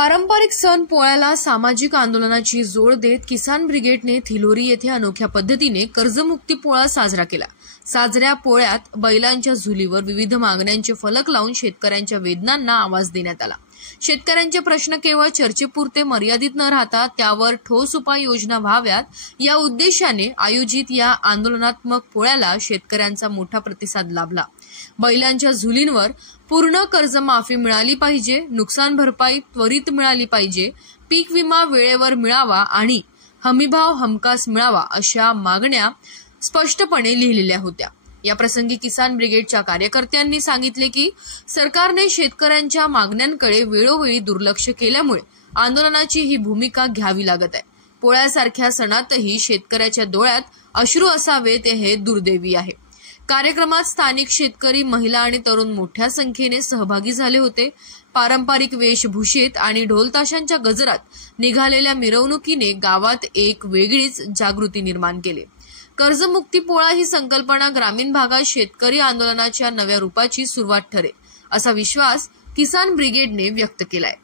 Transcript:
पारंपरिक सण पोळ्याला सामाजिक आंदोलनाची जोड देत किसान ब्रिगेडने थिलोरी येथे अनोख्या पद्धतीने कर्जमुक्ती पोळा साजरा केला। साजऱ्या पोळ्यात बैलांच्या झुलीवर विविध मागण्यांचे फलक लावून शेतकऱ्यांच्या वेदनांना आवाज देण्यात आला। शेतकऱ्यांचे प्रश्न केवळ चर्चेपुरते मर्यादित न राहता त्यावर ठोस उपाययोजना व्हाव्यात या उद्देशाने आयोजित या आंदोलनात्मक पोळ्याला शेतकऱ्यांचा मोठा प्रतिसाद लाभला। बैलांच्या झुलींवर पूर्ण कर्जमाफी मिळाली पाहिजे, नुकसान भरपाई त्वरित मिळाली पाहिजे, पीक विमा वेळेवर मिळावा आणि हमीभाव हमखास मिळावा अशा मागण्या स्पष्टपणे लिहिलेल्या होत्या। या प्रसंगी किसान ब्रिगेडच्या कार्यकर्त्यांनी सांगितले की सरकारने शेतकऱ्यांच्या मागण्यांकडे वेळोवेळी दुर्लक्ष केल्यामुळे आंदोलनाची ही भूमिका घ्यावी लागत आहे। पोळ्यासारख्या सणातही शेतकऱ्याच्या डोळ्यात अश्रू असावेत हे दुर्दैवी आहे। कार्यक्रमात स्थानिक शेतकरी, महिला आणि तरुण मोठ्या संख्येने सहभागी झाले होते। पारंपरिक वेशभूषेत आणि ढोलताशांच्या गजरात निघालेल्या मिरवणुकीने गावात एक वेगळीच जागृती निर्माण केली। कर्जमुक्ती पोळा ही संकल्पना ग्रामीण भागात शेतकरी आंदोलनाच्या नव्या रूपाची सुरुवात ठरेल असा विश्वास किसान ब्रिगेडने व्यक्त केलाय।